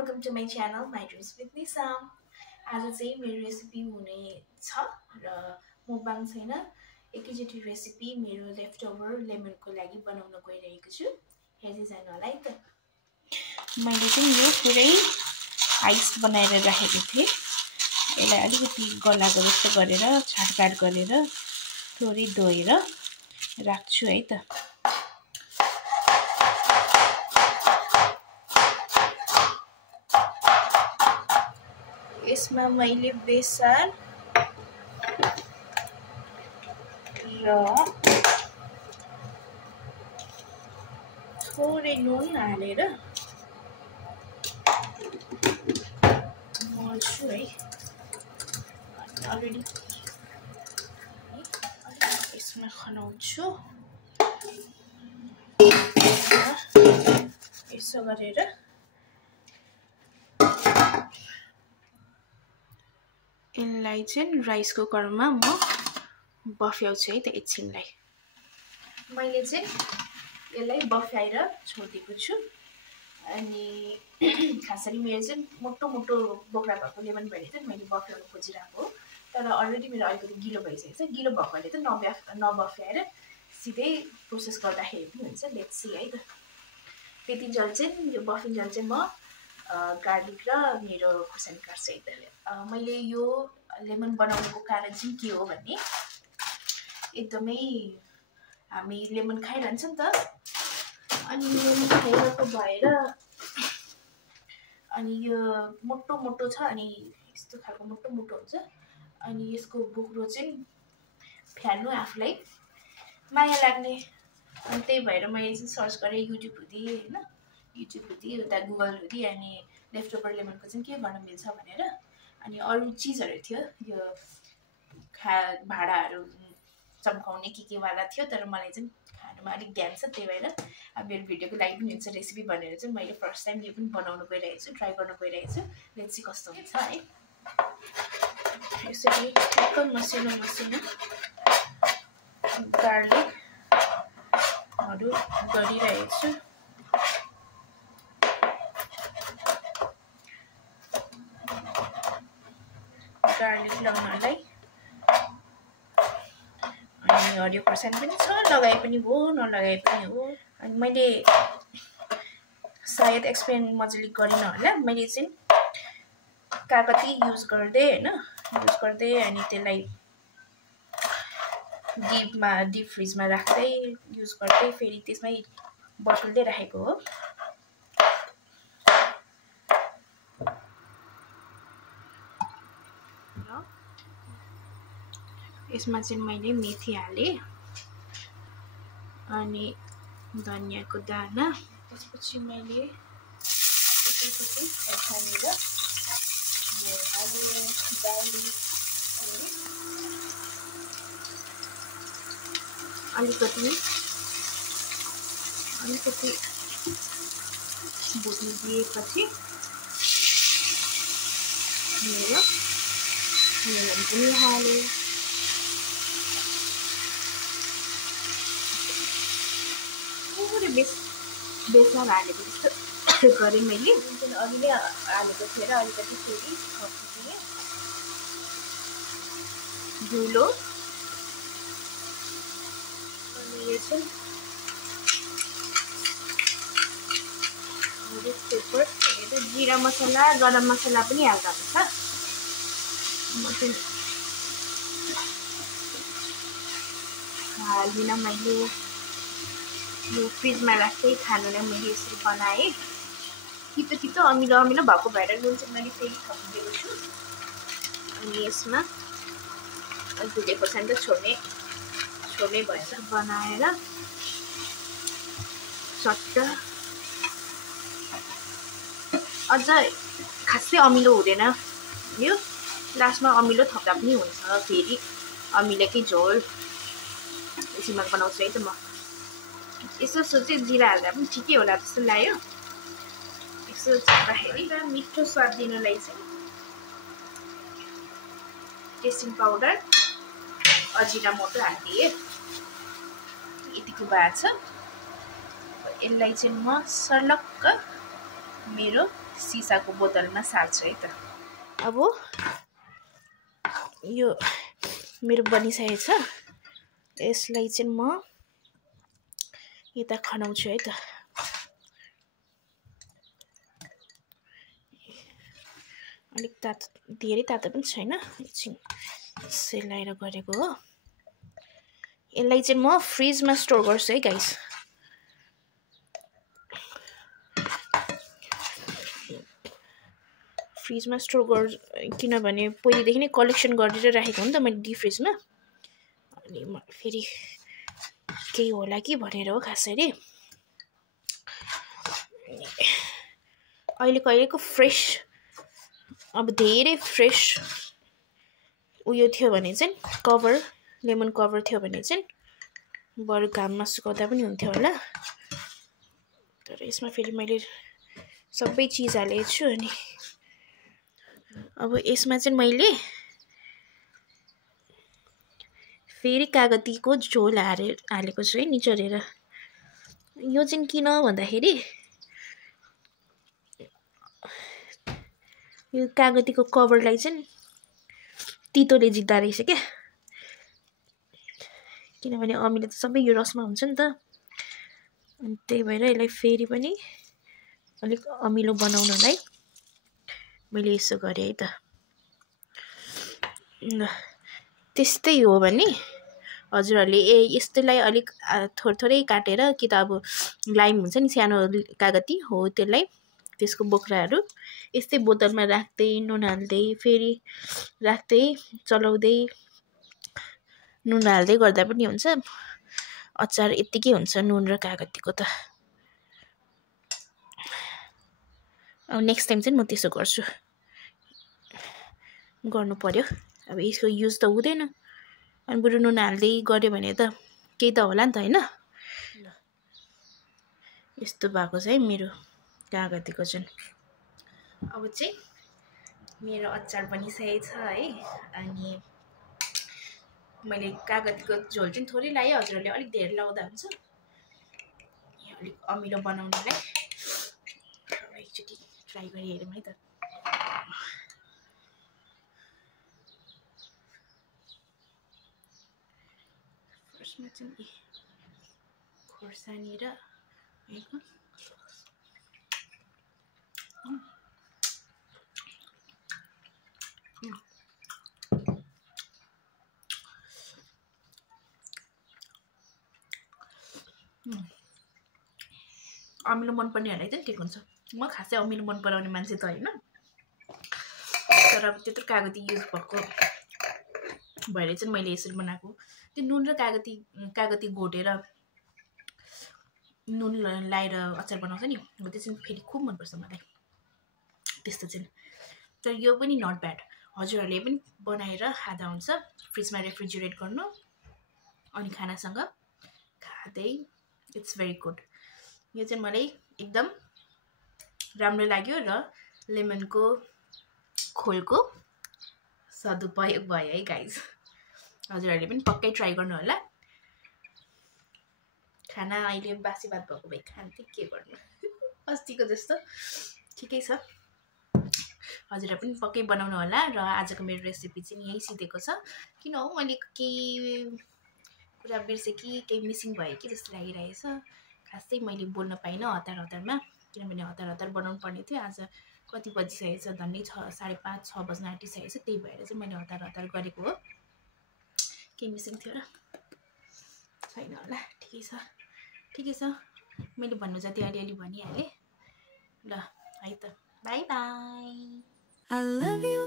welcome to my channel My Dreams with Nisa. आज चाहिँ मेरो रेसिपी हुने छ र मुकबाङ छैन एकैचोटी रेसिपी मेरो लेफ्ट ओभर लेमनको लागि बनाउन गइरहेको छु हेर्दै जानु होला है त मैले चाहिँ यो पुरै आइस बनाएर राखेको थिए यसलाई अलिकति गलाको जस्तो गरेर छाटकाट गरेर थोरै धोएर राख्छु है त यसमा मैले बेसार र थोरै नुन हालेर मोल्छु है अलरेडी यसमा खनाउँछु यसो गरेर यसलाई चाहिँ राइस कुकरमा म बफ्याउँछु है त एकछिनलाई मैले चाहिँ यसलाई बफ्याएर छोडिदिएको छु अनि खासरी मेरो चाहिँ मोटो मोटो बोक्रा भएको लेमन भेरी चाहिँ मैले बफ्याउन खोजिरहेको हो तर अलरेडी मेरो अलिकति गिलो भइसकेको छ गिलो भएकोले त नबफ्याएर सिधै प्रोसेस गर्दाखेरि पनि हुन्छ लेट्स सी है त त्यतिन्जेल चाहिँ यो बफिन्जेल चाहिँ म गार्लिक र मेरो खुर्सानी काट्छु है त मैले यो लेमन बनाउनुको कारण चाहिँ के हो भने एकदमै हामी लेमन खाइरहन्छ नि त अनि लेमन खाइरहेको भएर अनि यो मोटो मोटो छ अनि यस्तो खालको मोटो मोटो हुन्छ अनि यसको बोक्रो चाहिँ फ्याल्नु आफूलाई माया लाग्ने अनि त्यही भएर मैले चाहिँ सर्च गरेँ युट्युब हुँदी हैन युट्युब हुँदी उता गुगल हुँदी अनि लेफ्ट ओभर लेमनको चाहिँ के गर्न मिल्छ भनेर अनि अरू चिजहरू थियो यो भाँडाहरू चम्काउने के वाला थियो तर मलाई चाहिँ खानुमा अलिक ध्यान छ त्यही भएर अब मेरो भिडियोको लागि पनि हुन्छ रेसिपी भनेर चाहिँ मैले फर्स्ट टाइम यो पनि बनाउन गइरहेको छु ट्राई गर्न गइरहेको छु लेट्स सी कस्तो हुन्छ है यसरी एकदम मसिनो मसिनो गार्लिकहरू गरिरहेको छु गार्लिक लगाउनलाई अनि हरियो खुर्सानी पनि छ लगाए पनि हो नलगाए पनि हो अनि मैले सायद एक्सप्लेन मजाले गरिन होला मैले चाहिँ कागती युज गर्दै हैन युज गर्दै अनि त्यसलाई डीप फ्रिजमा राख्दै युज गर्दै फेरि त्यसमै बटुल्दै राखेको हो यसमा चाहिँ मैले मेथी हाले अनि धनियाको दाना त्यसपछि मैले खोर्सानी र अलिकति भुट्नु दिएपछि मेरो लेमन पनि हाले बेसार हालेको जस्तो गरेँ मैले अघि नै हालेको थिएँ र अलिकति फेरि थपिदिएँ धुलो अनि यो चाहिँ पेपर जिरा मसला गरम मसला पनि हाल्दा हुन्छ म चाहिँ हाल्दिनँ मैले यो फ्रिजमा राख्दै खानुलाई मैले यसरी बनाएँ तितो तितो अमिलो अमिलो भएको भएर नुन चाहिँ मैले फेरि थपिदिएको छु अनि यसमा धुले खोर्सानी त छोड्नै भएछ बनाएर चट्ट अझ खासै अमिलो हुँदैन यो लास्टमा अमिलो थप्दा पनि हुन्छ फेरि अमिलोकै झोल यसैमा बनाउँछु है त म यसो सोचे जिरा हाल्दा पनि ठिकै होला जस्तो लाग्यो यसो चाख्दाखेरि र मिठो स्वाद दिनलाई चाहिँ टेस्टिङ पाउडर अजिनामोटो हालिदिएँ यतिको भएको छ यसलाई चाहिँ म सर्लक्क मेरो सिसाको बोतलमा सार्छु है त। अब यो मेरो बनिसकेको छ। यसलाई चाहिँ म यता खनाउँछु है त। अलिक तातो, धेरै तातो पनि छैन, एकछिन सेलाएर गरेको हो। यसलाई चाहिँ म फ्रिजमा स्टोर गर्छु है गाइस। फ्रिजमा स्टोर किनभने पहिलेदेखि नै कलेक्सन गरेर राखेको हो नि त मैले डिप फ्रिजमा। अनि फेरि केही होला कि भनेर हो खासरी। अहिलेको फ्रेस, अब धेरै फ्रेस उयो थियो भने चाहिँ कभर, लेमन कभर थियो भने चाहिँ बरु घाममा सुकाउँदा पनि हुन्थ्यो होला। तर यसमा फेरि मैले सबै चिज हालेको छु। अनि अब यसमा चाहिँ मैले फेरि कागतीको झोल हालेको छु है निचोरेर। यो चाहिँ किन भन्दाखेरि यो कागतीको कभरलाई चाहिँ तितोले जित्दा रहेछ क्या। किनभने अमिलो त सबै यो रसमा हुन्छ नि त। अनि त्यही भएर यसलाई फेरि पनि अलिक अमिलो बनाउनलाई मैले यसो गरेँ है त। त्यस्तै हो भने हजुरहरूले यस्तैलाई अलिक थोरै काटेर, कि त अब लाइम हुन्छ नि सानो कागती हो, त्यसलाई त्यसको बोक्राहरू यस्तै बोतलमा राख्दै नुन हाल्दै फेरि राख्दै चलाउँदै नुन हाल्दै गर्दा पनि हुन्छ। अचार यत्तिकै हुन्छ नुन र कागतीको त। अब नेक्स्ट टाइम चाहिँ म त्यसो गर्छु, गर्नु पर्यो। अब यसको युज त हुँदैन, अनि बरु नुन हाल्दै गऱ्यो भने त केही त होला नि त होइन। यस्तो भएको छ है मेरो कागतीको चाहिँ। अब चाहिँ मेरो अचार बनिसकेको छ है। अनि मैले कागतीको झोल चाहिँ थोरै लगाएँ, हजुरहरूले अलिक धेरै लगाउँदा हुन्छ अलिक अमिलो बनाउनलाई। एकचोटि ट्राई गरी हेरौँ है त। फर्स्टमा चाहिँ खोर्सानी र अमिलो मनपर्नेहरूलाई चाहिँ ठिक हुन्छ। म खासै अमिलो मन पराउने मान्छे त होइन, तर अब त्यत्रो कागती युज भएको भएर चाहिँ मैले यसरी बनाएको। त्यो नुन र कागती घोटेर नुन लाएर अचार बनाउँछ नि, हो त्यो चाहिँ फेरि खुब मनपर्छ मलाई त्यस्तो चाहिँ। तर यो पनि नट ब्याड, हजुरहरूले पनि बनाएर खाँदा हुन्छ। फ्रिजमा रेफ्रिजरेट गर्नु अनि खानासँग खाँदै, इट्स भेरी गुड। यो चाहिँ मलाई एकदम राम्रो लाग्यो र लेमनको खोलको सदुपयोग भयो है गाइज। हजुरहरूले पनि पक्कै ट्राई गर्नु होला। खाना अहिले बासी भात भएको भए खान्थेँ, के गर्नु अस्तिको जस्तो ठिकै छ। हजुरहरू पनि पक्कै बनाउनु होला। र आजको मेरो रेसिपी चाहिँ यही सिधेको छ। किन हो मैले केही कुरा बिर्सेँ कि केही मिसिङ भयो कि जस्तो लागिरहेको छ। खासै मैले बोल्न पाइनँ हतारमा, किनभने हतार बनाउनु पर्ने थियो। आज कति बजिसकेको छ झन्डै 5:30-6 बज्न आँटिसकेको छ। त्यही भएर चाहिँ मैले हतार गरेको हो। केही मिसिङ थियो र छैन होला, ठिकै छ। मैले भन्नु जति अलिअलि भनिहालेँ ल है त। By by. I love you.